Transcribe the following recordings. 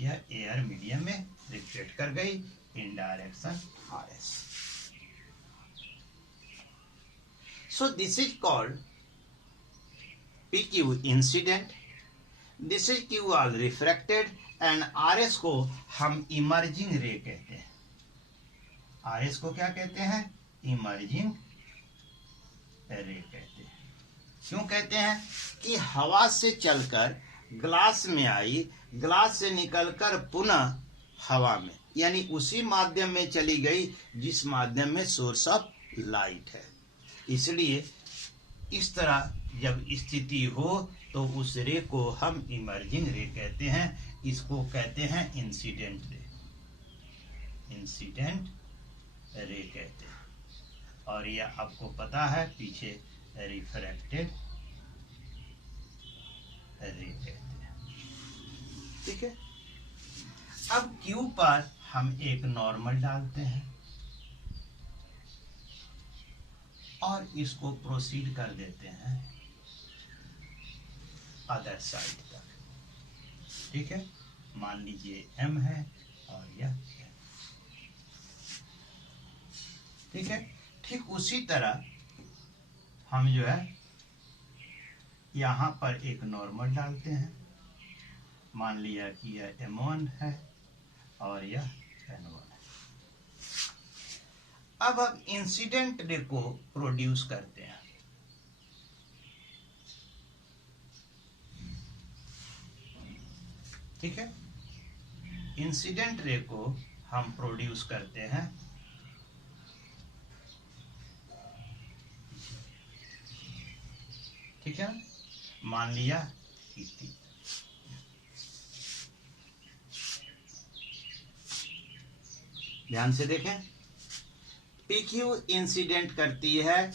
यह air medium में reflect कर गई इन direction RS. So this is called PQ incident, this is QR refracted and RS को हम इमर्जिंग रे कहते हैं. RS को क्या कहते हैं? इमर्जिंग रे कहते हैं. क्यों कहते हैं? कि हवा से चलकर ग्लास में आई, ग्लास से निकलकर पुनः हवा में, यानी उसी माध्यम में चली गई जिस माध्यम में सोर्स ऑफ लाइट है. इसलिए इस तरह जब स्थिति हो तो उस रे को हम इमर्जिंग रे कहते हैं. इसको कहते हैं इंसिडेंट रे, इंसिडेंट रे कहते हैं. और यह आपको पता है पीछे रिफ्रैक्टेड रे कहते हैं. ठीक है. अब क्यू पर हम एक नॉर्मल डालते हैं और इसको प्रोसीड कर देते हैं अदर साइड तक. ठीक है. मान लीजिए M है और यह M. ठीक है. ठीक उसी तरह हम जो है यहां पर एक नॉर्मल डालते हैं. मान लिया कि यह M1 है और यह N1 है. अब हम इंसिडेंट रे को प्रोड्यूस करते हैं. ठीक है. इंसिडेंट रे को हम प्रोड्यूस करते हैं. ठीक है. मान लिया कि ध्यान से देखें. PQ इंसिडेंट करती है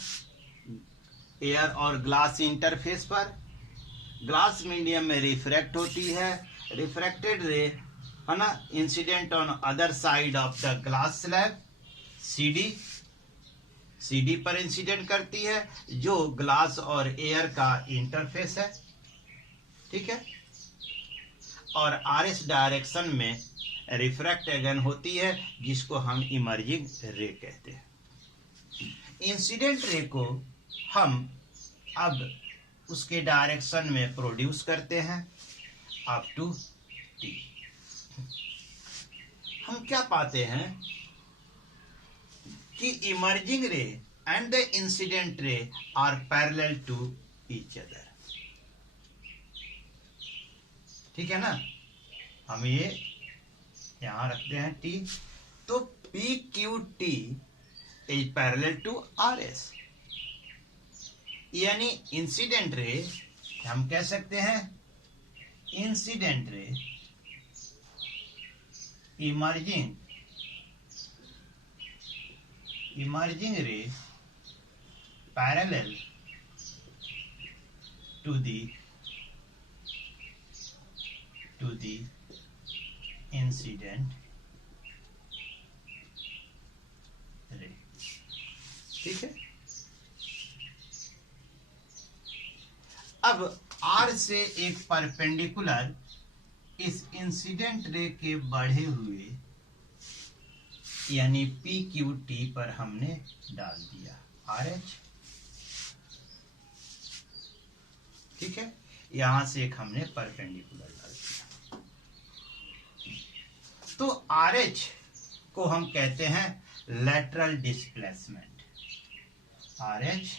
एयर और ग्लास इंटरफेस पर, ग्लास मीडियम में रिफ्रैक्ट होती है. रिफ्रैक्टेड रे है ना incident on other side of the glass slab CD पर इंसिडेंट करती है जो ग्लास और एयर का इंटरफेस है. ठीक है. और RS डायरेक्शन में रिफ्रैक्ट अगेन होती है जिसको हम इमर्जिंग रे कहते हैं. इंसिडेंट रे को हम अब उसके डायरेक्शन में प्रोड्यूस करते हैं अप टू T. हम क्या पाते हैं कि emerging ray and the incident ray are parallel to each other. ठीक है ना. हम ये यहां रखते हैं T. तो PQT is parallel to RS, यानी इंसिडेंट रे हम कह सकते हैं incident ray emerging ray parallel to the incident रे. ठीक है. अब R से एक परपेंडिकुलर इस इंसिडेंट रे के बढ़े हुए यानी PQT पर हमने डाल दिया RH. ठीक है. यहां से एक हमने परपेंडिकुलर डाल दिया. तो RH को हम कहते हैं lateral displacement. RH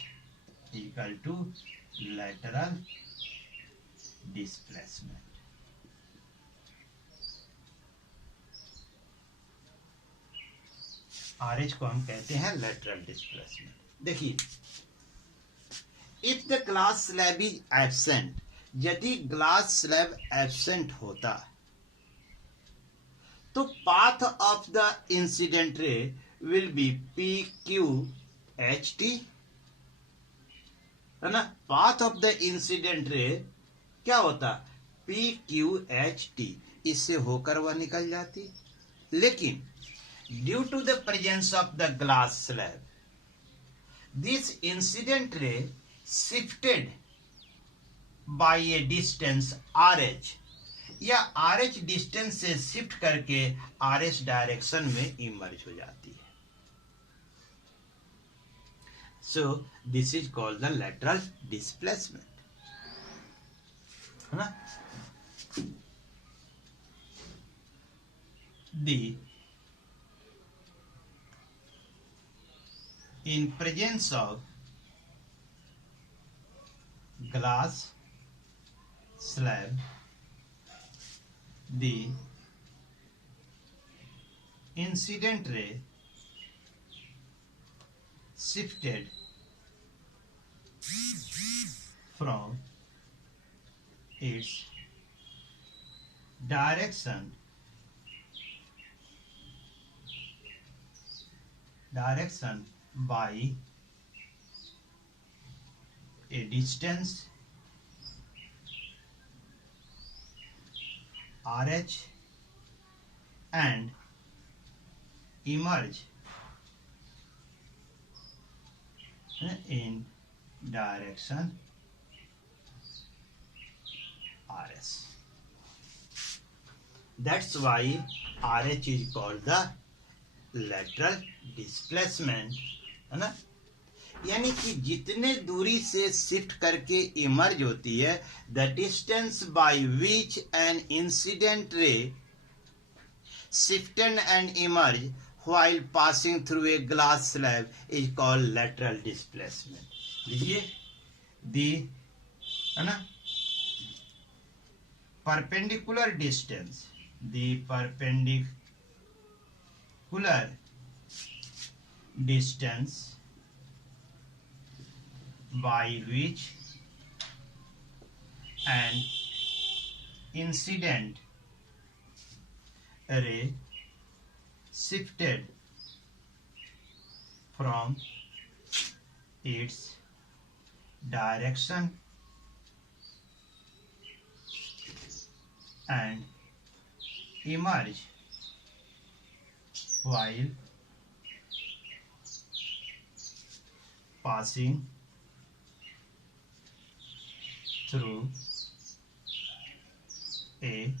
equal to lateral displacement. RH को हम कहते हैं लेटरल डिस्प्लेसमेंट. देखिए, if the glass slab is absent, यदि ग्लास स्लैब एब्सेंट होता तो path of the incident ray will be PQHT, है ना. पाथ ऑफ द इंसिडेंट रे क्या होता? PQHT. इससे होकर वह निकल जाती. लेकिन due to the presence of the glass slab, this incident ray shifted by a distance RH, या आर एच डिस्टेंस से शिफ्ट करके आर एस डायरेक्शन में इमर्ज हो जाती है. So this is called the lateral displacement, है ना. In presence of glass slab, the incident ray shifted from its direction by a distance RH and emerge in direction RS. That's why RH is called the lateral displacement, है ना. यानी कि जितने दूरी से shift करके इमर्ज होती है, the distance by which an incident ray shifted and emerge while passing through a glass slab is called lateral displacement. लीजिए दी, है ना, perpendicular distance, the perpendicular distance by which an incident ray shifted from its direction and emerged while passing through a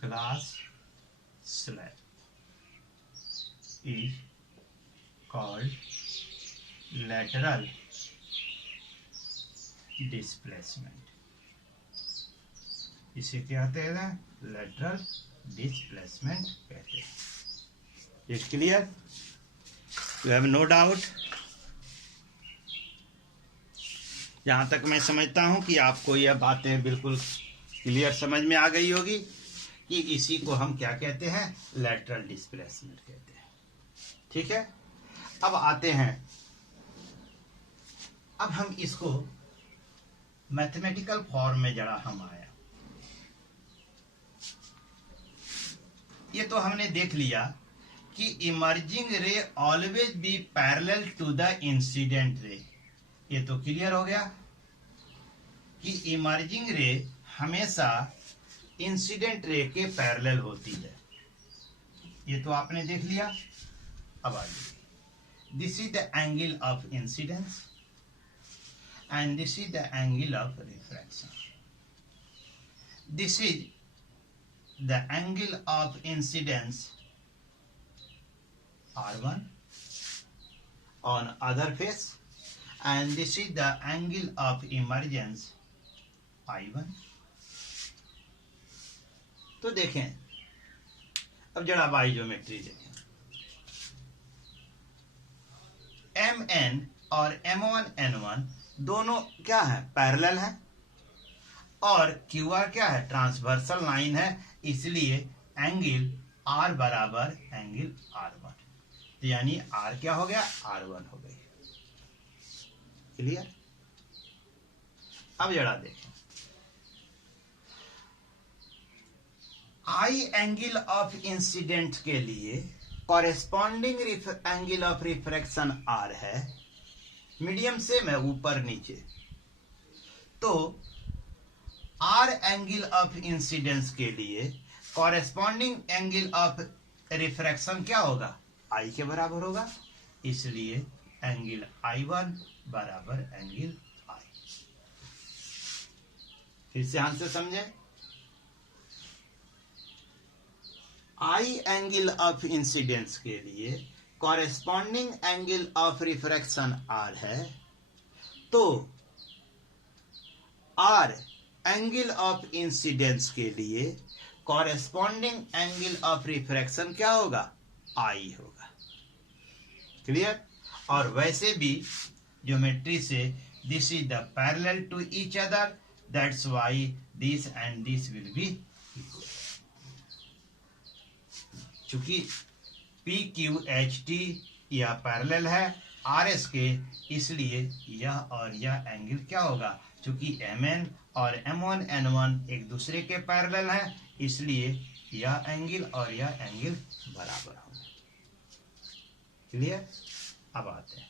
glass slab is called lateral displacement. इसे क्या कहते हैं? lateral displacement कहते हैं. Is clear? You have no doubt? जहां तक मैं समझता हूं कि आपको यह बातें बिल्कुल क्लियर समझ में आ गई होगी कि इसी को हम क्या कहते हैं? लेटरल डिस्प्लेसमेंट कहते हैं. ठीक है, अब आते हैं, अब हम इसको मैथमेटिकल फॉर्म में जरा हम आया. ये तो हमने देख लिया कि emerging ray always be parallel to the incident ray. ये तो क्लियर हो गया कि इमर्जिंग रे हमेशा इंसिडेंट रे के पैरेलल होती है. ये तो आपने देख लिया. अब आइए, this is the angle of incidence and this is the angle of refraction. This is the angle of incidence R1 on other face and this is the angle of emergence I1. तो देखें, अब जरा biometry देखें. Mn और M1 N1 दोनों क्या है? Parallel है. और QR क्या है? ट्रांसवर्सल लाइन है. इसलिए एंगल R बराबर एंगल R1. तो यानी R क्या हो गया? R1 हो गई. क्लियर? अब जरा देखें, आई एंगल ऑफ इंसिडेंट के लिए corresponding angle of refraction R है. मीडियम से मैं ऊपर नीचे, तो R एंगल ऑफ इंसिडेंस के लिए कॉरेस्पॉन्डिंग एंगल ऑफ रिफ्रैक्शन क्या होगा? I के बराबर होगा. इसलिए एंगल I1 बराबर एंगल I. फिर से ध्यान से समझे. आई एंगल ऑफ इंसिडेंस के लिए corresponding angle of refraction R है, तो आर एंगल ऑफ इंसिडेंस के लिए कॉरेस्पॉन्डिंग एंगल ऑफ रिफ्रैक्शन क्या होगा, आई होगा। क्लियर। और वैसे भी ज्योमेट्री से this is the parallel to each other, that's why this and this will be equal. चूंकि पी क्यू एच टी यह पैरेलल है आर एस के, इसलिए यह और यह एंगल क्या होगा, चूंकि एम एन और M1 N1 एक दूसरे के पैरेलल हैं, इसलिए यह एंगल और यह एंगल बराबर होंगे। क्लियर। अब आते हैं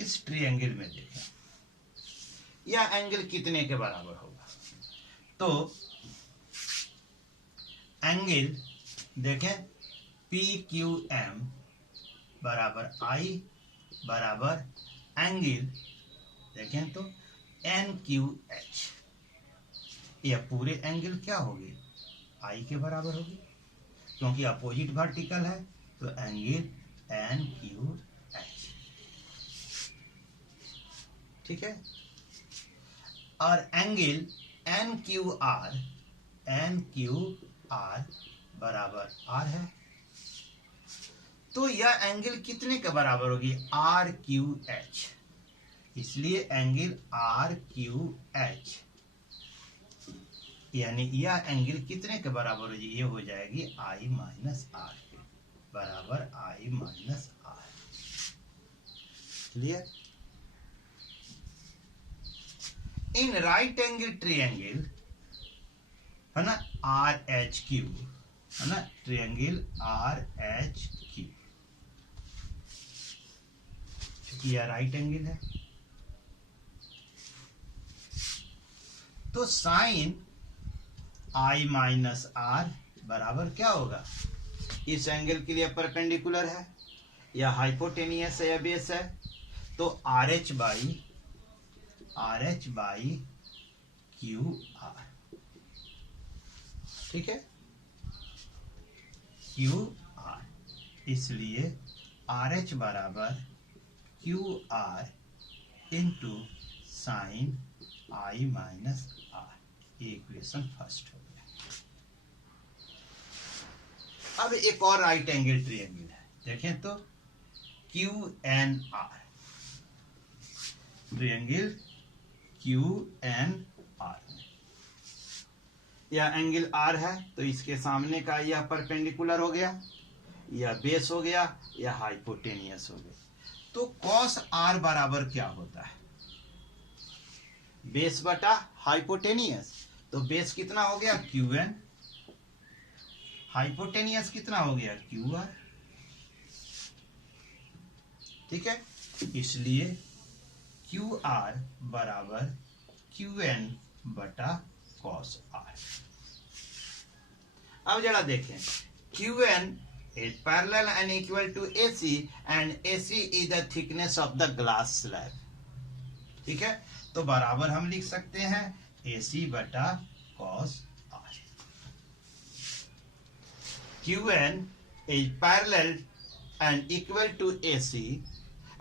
इस ट्रायंगल में, देखें यह एंगल कितने के बराबर होगा। तो एंगल देखें PQM बराबर I बराबर एंगल देखें तो NQH, यह पूरे एंगल क्या होगी, I के बराबर होगी, क्योंकि अपोजिट वर्टिकल है, तो एंगल NQH। ठीक है। और एंगल NQR बराबर R है, तो यह एंगल कितने के बराबर होगी, RQH। इसलिए एंगल RQH यानी यह एंगल कितने के बराबर होगी, ये हो जाएगी I माइनस R के बराबर, I minus R। Clear. In right angle triangle है ना RHQ, है ना ट्रायंगल RHQ, क्योंकि यह राइट एंगल है, तो साइन I माइनस R बराबर क्या होगा, इस एंगल के लिए परपेंडिकुलर है, या हाइपोटेनियस है या बेस है, तो RH बाई QR। ठीक है, QR, इसलिए RH बराबर QR into sine I minus R। Equation first हो गया। अब एक और राइट एंगल ट्रायंगल है, देखें तो QNR, ट्रायंगल QNR, यह एंगल R है, तो इसके सामने का यह परपेंडिकुलर हो गया, यह बेस हो गया, यह हाइपोटेनियस हो गया। तो cos R बराबर क्या होता है, बेस बटा हाइपोटेनियस, तो बेस कितना हो गया QN, हाइपोटेनियस कितना हो गया QR। ठीक है, इसलिए QR बराबर QN बटा cos R। अब जरा देखें, QN is parallel and equal to AC and AC is the thickness of the glass slab। ठीक है, तो बराबर हम लिख सकते हैं AC बटा cos R। QN is parallel and equal to AC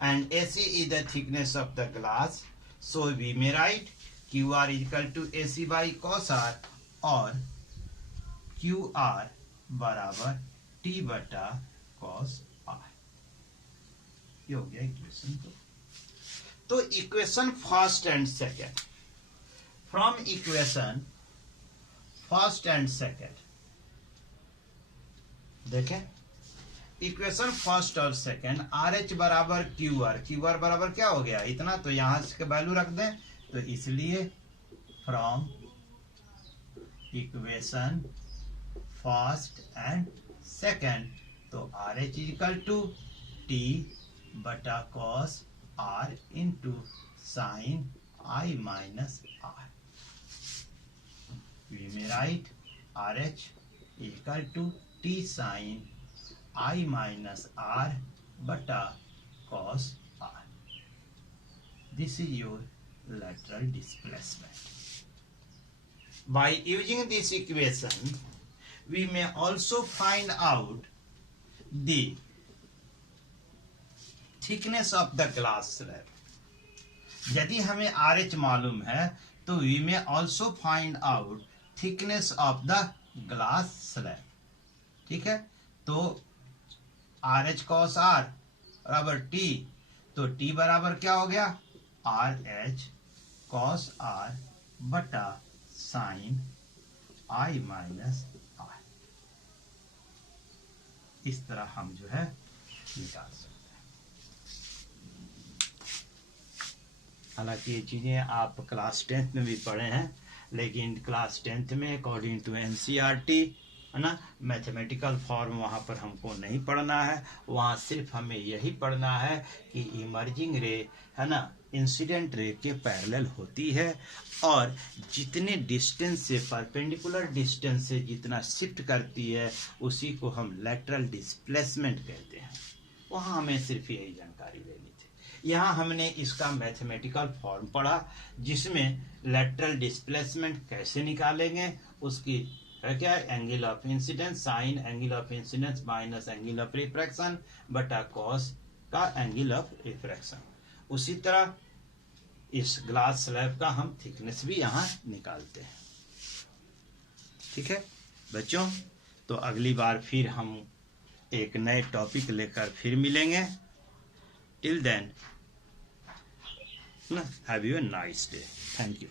and AC is the thickness of the glass, so we may write QR is equal to AC by cos R और QR बराबर T बटा cos R। ये हो गया equation. तो equation first and second, from equation first and second देखें, equation first और second RH बराबर QR बराबर क्या हो गया इतना, तो यहां से वैल्यू रख दें, तो इसलिए from equation first and second, तो RH इक्वल टू T बटा cos R into sine I minus R। We may write RH equal to T sine I minus R बटा cos R। This is your lateral displacement. By using this equation, we may also find out the thickness of the glass slab. यदि हमें RH मालूम है तो we may also find out thickness of the glass slab. ठीक है, तो RH cos R बराबर T, तो T बराबर क्या हो गया, RH cos R बटा साइन I माइनस R. इस तरह हम जो है निकाल सकते हैं. हालांकि ये चीजें आप क्लास 10th में भी पढ़े हैं, लेकिन क्लास 10th में अकॉर्डिंग टू एनसीईआरटी है ना, मैथमेटिकल फॉर्म वहाँ पर हमको नहीं पढ़ना है. वहाँ सिर्फ हमें यही पढ़ना है कि इमर्जिंग रे है ना इंसिडेंट रे के पैरेलल होती है, और जितने डिस्टेंस से, परपेंडिकुलर डिस्टेंस से जितना शिफ्ट करती है उसी को हम लैटरल डिस्प्लेसमेंट कहते हैं. वहाँ हमें सिर्फ यही जानकारी लेनी थी. यहाँ हमने इसका मैथमेटिकल फॉर्म पढ़ा जिसमें लैटरल डिस्प्लेसमेंट कैसे निकालेंगे, उसकी क्या, angle of incidence, sign angle of incidence minus angle of refraction बटा कॉस का एंगल ऑफ रिफ्रैक्शन. उसी तरह इस ग्लास स्लैब का हम थिकनेस भी यहाँ निकालते हैं. ठीक है बच्चों, तो अगली बार फिर हम एक नए टॉपिक लेकर फिर मिलेंगे. Till then have you a nice day. Thank you.